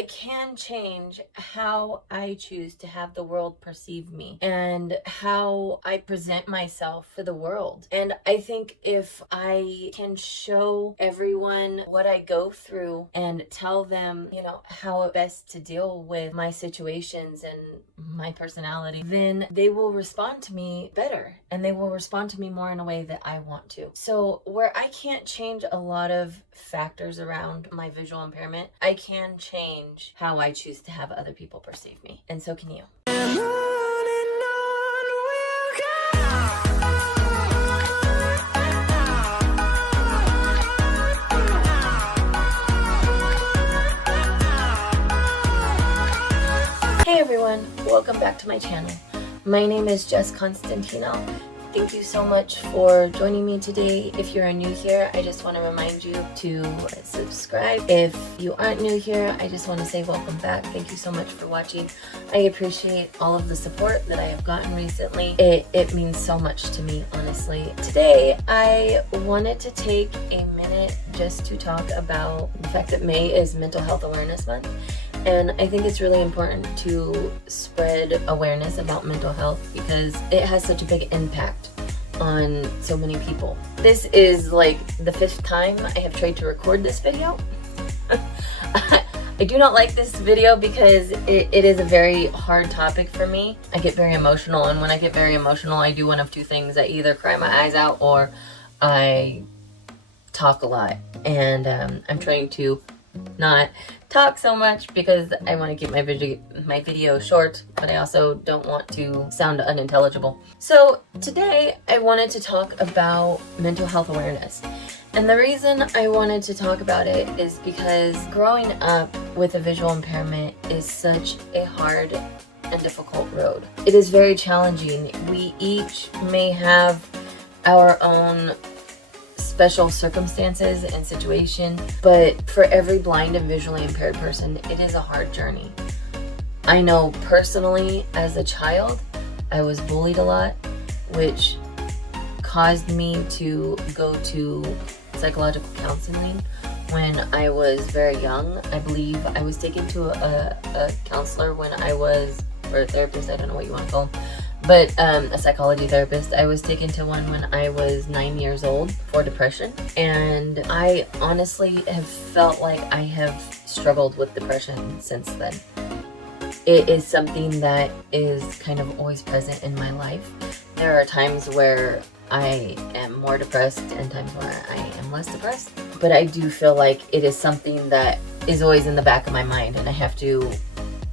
I can change how I choose to have the world perceive me and how I present myself to the world. And I think if I can show everyone what I go through and tell them, how best to deal with my situations and my personality, then they will respond to me better and they will respond to me more in a way that I want to. So where I can't change a lot of factors around my visual impairment, I can change how I choose to have other people perceive me. And so can you. Hey everyone, welcome back to my channel. My name is JessConstantino. Thank you so much for joining me today. If you're new here, I just want to remind you to subscribe. If you aren't new here, I just want to say welcome back. Thank you so much for watching. I appreciate all of the support that I have gotten recently. It means so much to me, honestly. Today, I wanted to take a minute just to talk about the fact that May is Mental Health Awareness Month. And I think it's really important to spread awareness about mental health because it has such a big impact on so many people. This is like the 5th time I have tried to record this video. I do not like this video because it is a very hard topic for me. I get very emotional, and when I get very emotional, I do one of two things. I either cry my eyes out or I talk a lot. And I'm trying to not talk so much because I want to keep my video short, but I also don't want to sound unintelligible. So today I wanted to talk about mental health awareness. And the reason I wanted to talk about it is because growing up with a visual impairment is such a hard and difficult road. It is very challenging. We each may have our own special circumstances and situation, but for every blind and visually impaired person, it is a hard journey. I know personally, as a child, I was bullied a lot, which caused me to go to psychological counseling when I was very young. I believe I was taken to a counselor when I was, or a therapist, I don't know what you want to call them, but a psychology therapist. I was taken to one when I was 9 years old for depression. And I honestly have felt like I have struggled with depression since then. It is something that is kind of always present in my life. There are times where I am more depressed and times where I am less depressed. But I do feel like it is something that is always in the back of my mind, and I have to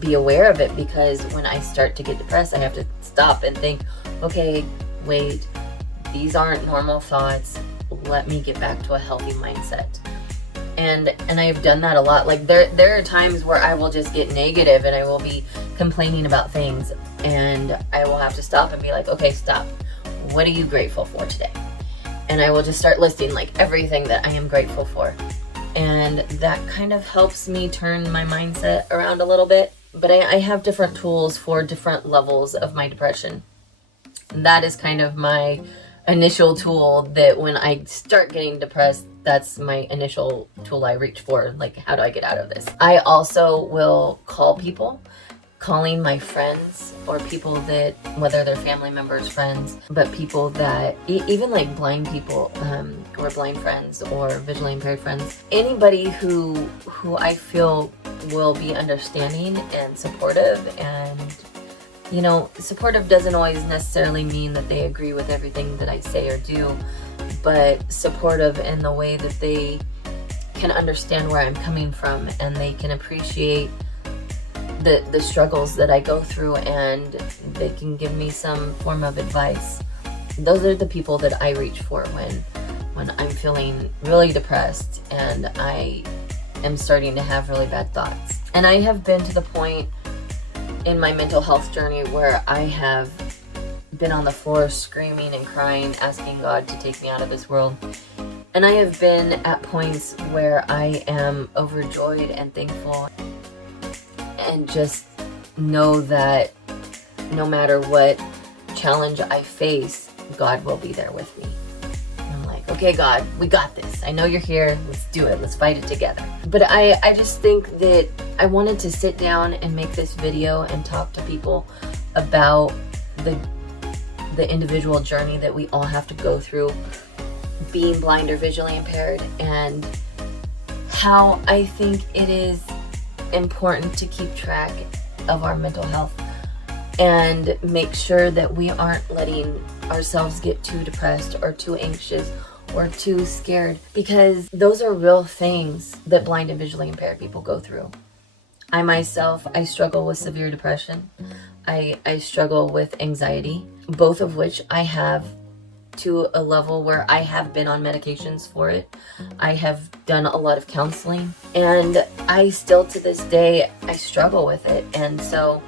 be aware of it, because when I start to get depressed, I have to stop and think, okay, wait, these aren't normal thoughts. Let me get back to a healthy mindset. And I have done that a lot. Like there are times where I will just get negative and I will be complaining about things, and I will have to stop and be like, okay, stop. What are you grateful for today? And I will just start listing like everything that I am grateful for. And that kind of helps me turn my mindset around a little bit. But I have different tools for different levels of my depression. And that is kind of my initial tool, that when I start getting depressed, that's my initial tool I reach for. Like, how do I get out of this? I also will call people. Calling my friends or people that, whether they're family members, friends, but people that, even like blind people, or blind friends or visually impaired friends, anybody who I feel will be understanding and supportive. And supportive doesn't always necessarily mean that they agree with everything that I say or do, but supportive in the way that they can understand where I'm coming from and they can appreciate the struggles that I go through, and they can give me some form of advice. Those are the people that I reach for when I'm feeling really depressed and I am starting to have really bad thoughts. And I have been to the point in my mental health journey where I have been on the floor screaming and crying, asking God to take me out of this world. And I have been at points where I am overjoyed and thankful, and just know that no matter what challenge I face, God will be there with me. And I'm like, okay, God, we got this. I know you're here. Let's do it. Let's fight it together. But I just think that I wanted to sit down and make this video and talk to people about the individual journey that we all have to go through being blind or visually impaired, and how I think it is important to keep track of our mental health and make sure that we aren't letting ourselves get too depressed or too anxious or too scared, because those are real things that blind and visually impaired people go through. I myself, I struggle with severe depression. I struggle with anxiety, both of which I have to a level where I have been on medications for it. I have done a lot of counseling, and I still to this day, I struggle with it. And so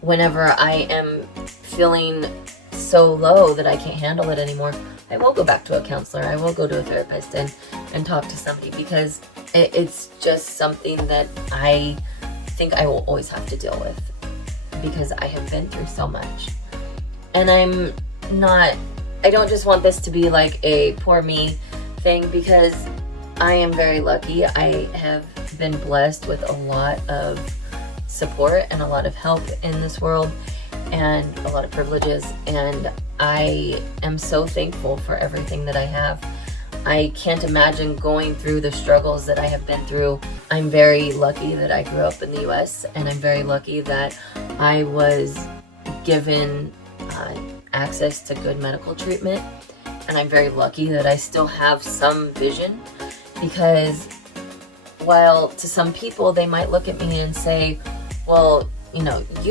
whenever I am feeling so low that I can't handle it anymore, I will go back to a counselor. I will go to a therapist and talk to somebody, because it's just something that I think I will always have to deal with, because I have been through so much. And I don't just want this to be like a poor me thing, because I am very lucky. I have been blessed with a lot of support and a lot of help in this world and a lot of privileges, and I am so thankful for everything that I have. I can't imagine going through the struggles that I have been through. I'm very lucky that I grew up in the US, and I'm very lucky that I was given access to good medical treatment, and I'm very lucky that I still have some vision, because while to some people they might look at me and say, well, you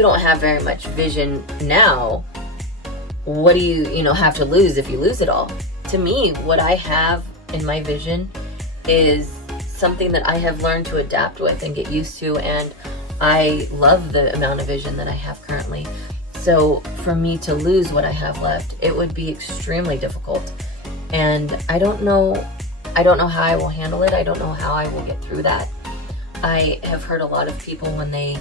don't have very much vision now. What do you have to lose if you lose it all? To me, what I have in my vision is something that I have learned to adapt with and get used to, and I love the amount of vision that I have currently. So for me to lose what I have left, it would be extremely difficult. And I don't know how I will handle it. I don't know how I will get through that. I have heard a lot of people, when they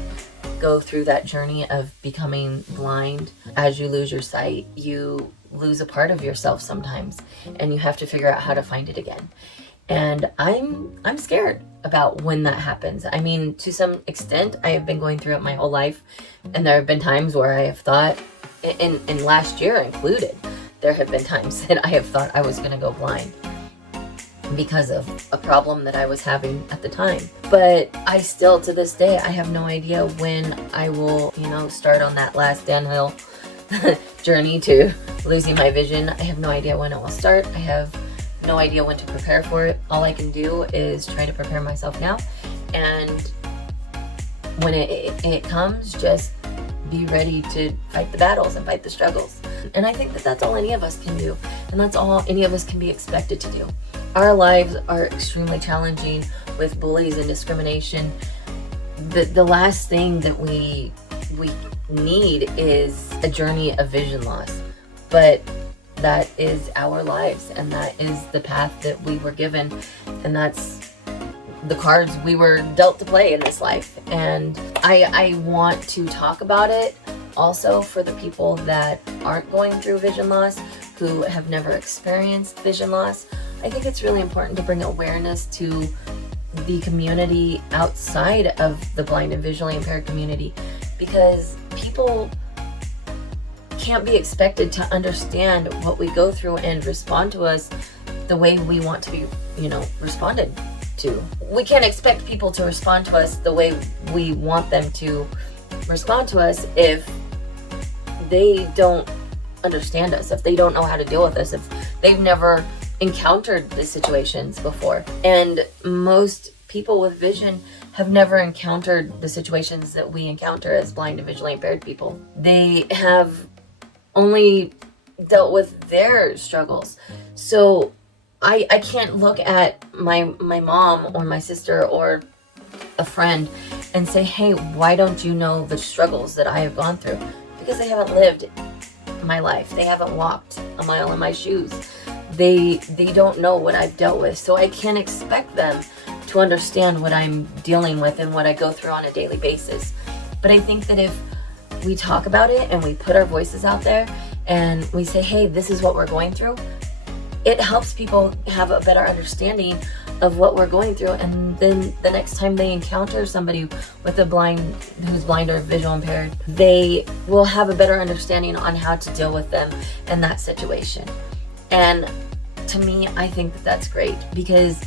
go through that journey of becoming blind, as you lose your sight, you lose a part of yourself sometimes, and you have to figure out how to find it again. And I'm scared about when that happens. I mean, to some extent, I have been going through it my whole life, and there have been times where I have thought, in last year included, there have been times that I have thought I was going to go blind because of a problem that I was having at the time. But I still, to this day, I have no idea when I will, start on that last downhill journey to losing my vision. I have no idea when it will start. I have no idea when to prepare for it. All I can do is try to prepare myself now, and when it comes, just be ready to fight the battles and fight the struggles. And I think that that's all any of us can do, and that's all any of us can be expected to do. Our lives are extremely challenging with bullies and discrimination. The last thing that we need is a journey of vision loss, but that is our lives, and that is the path that we were given, and that's the cards we were dealt to play in this life. And I want to talk about it also for the people that aren't going through vision loss, who have never experienced vision loss. I think it's really important to bring awareness to the community outside of the blind and visually impaired community, because people can't be expected to understand what we go through and respond to us the way we want to be, responded to. We can't expect people to respond to us the way we want them to respond to us if they don't understand us, if they don't know how to deal with us, if they've never encountered these situations before. And most people with vision have never encountered the situations that we encounter as blind and visually impaired people. They have only dealt with their struggles. So I can't look at my mom or my sister or a friend and say, hey, why don't you know the struggles that I have gone through? Because they haven't lived my life. They haven't walked a mile in my shoes. They don't know what I've dealt with. So I can't expect them to understand what I'm dealing with and what I go through on a daily basis. But I think that if we talk about it and we put our voices out there and we say, hey, this is what we're going through, it helps people have a better understanding of what we're going through, and then the next time they encounter somebody with who's blind or visual impaired, they will have a better understanding on how to deal with them in that situation. And to me, I think that that's great, because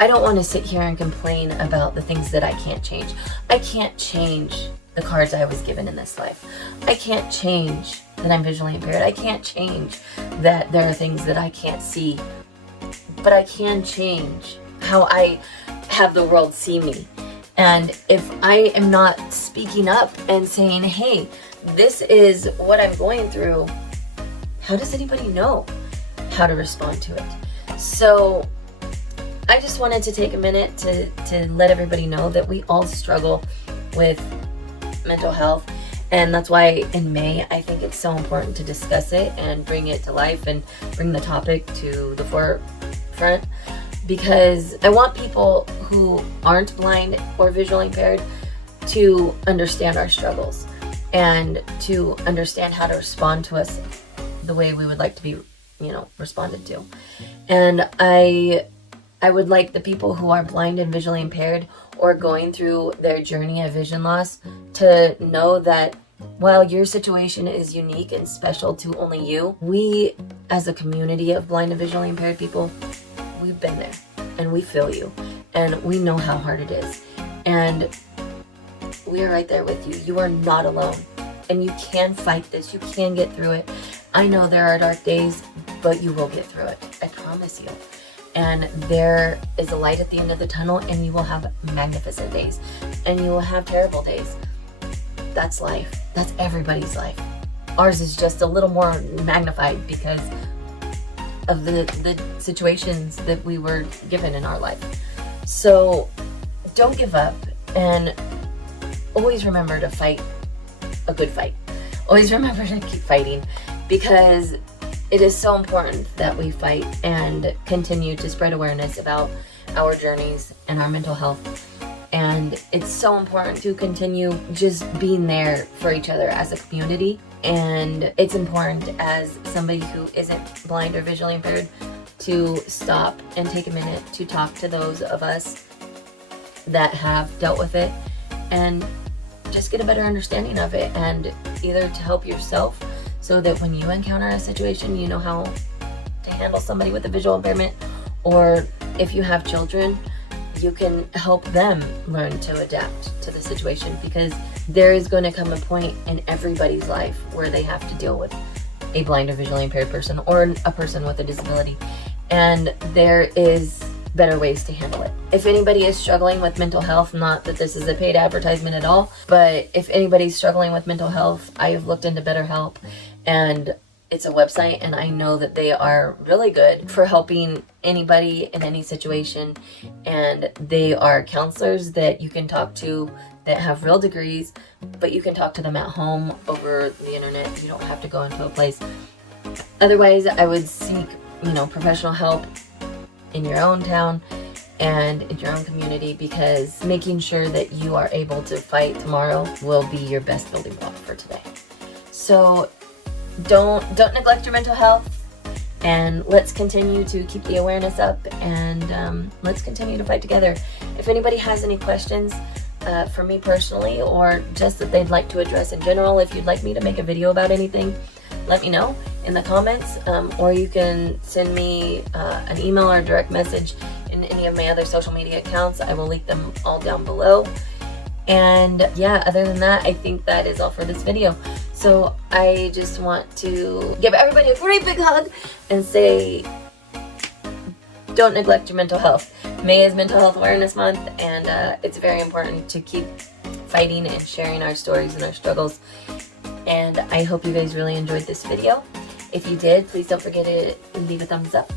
I don't want to sit here and complain about the things that I can't change. I can't change the cards I was given in this life. I can't change that I'm visually impaired. I can't change that there are things that I can't see. But I can change how I have the world see me. And if I am not speaking up and saying, hey, this is what I'm going through, how does anybody know how to respond to it? So I just wanted to take a minute to let everybody know that we all struggle with mental health. And that's why in May, I think it's so important to discuss it and bring it to life and bring the topic to the forefront, because I want people who aren't blind or visually impaired to understand our struggles and to understand how to respond to us the way we would like to be, responded to. And I would like the people who are blind and visually impaired or going through their journey of vision loss to know that while your situation is unique and special to only you, we as a community of blind and visually impaired people, we've been there and we feel you and we know how hard it is. And we are right there with you. You are not alone and you can fight this. You can get through it. I know there are dark days, but you will get through it. I promise you. And there is a light at the end of the tunnel, and you will have magnificent days and you will have terrible days. That's life. That's everybody's life. Ours is just a little more magnified because of the situations that we were given in our life. So don't give up, and always remember to fight a good fight. Always remember to keep fighting, because it is so important that we fight and continue to spread awareness about our journeys and our mental health. And it's so important to continue just being there for each other as a community. And it's important as somebody who isn't blind or visually impaired to stop and take a minute to talk to those of us that have dealt with it and just get a better understanding of it, and either to help yourself so that when you encounter a situation, you know how to handle somebody with a visual impairment, or if you have children, you can help them learn to adapt to the situation, because there is going to come a point in everybody's life where they have to deal with a blind or visually impaired person or a person with a disability, and there is better ways to handle it. If anybody is struggling with mental health, not that this is a paid advertisement at all, but if anybody's struggling with mental health, I have looked into BetterHelp, and it's a website, and I know that they are really good for helping anybody in any situation, and they are counselors that you can talk to that have real degrees, but you can talk to them at home over the internet. You don't have to go into a place. Otherwise, I would seek, professional help in your own town and in your own community, because making sure that you are able to fight tomorrow will be your best building block for today. So don't neglect your mental health, and let's continue to keep the awareness up, and let's continue to fight together. If anybody has any questions for me personally, or just that they'd like to address in general, if you'd like me to make a video about anything, let me know in the comments, or you can send me an email or a direct message in any of my other social media accounts. I will link them all down below. And yeah, other than that, I think that is all for this video. So I just want to give everybody a great big hug and say, don't neglect your mental health. May is Mental Health Awareness Month, and it's very important to keep fighting and sharing our stories and our struggles. And I hope you guys really enjoyed this video. If you did, please don't forget to leave a thumbs up.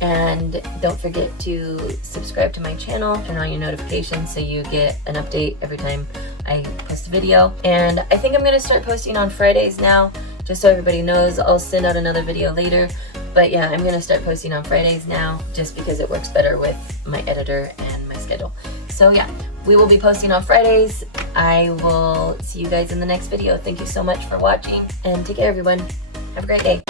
And don't forget to subscribe to my channel, turn on your notifications so you get an update every time I post a video. And I think I'm going to start posting on Fridays now, just so everybody knows. I'll send out another video later. But yeah, I'm going to start posting on Fridays now, just because it works better with my editor and my schedule. So yeah, we will be posting on Fridays. I will see you guys in the next video. Thank you so much for watching, and take care, everyone. Have a great day.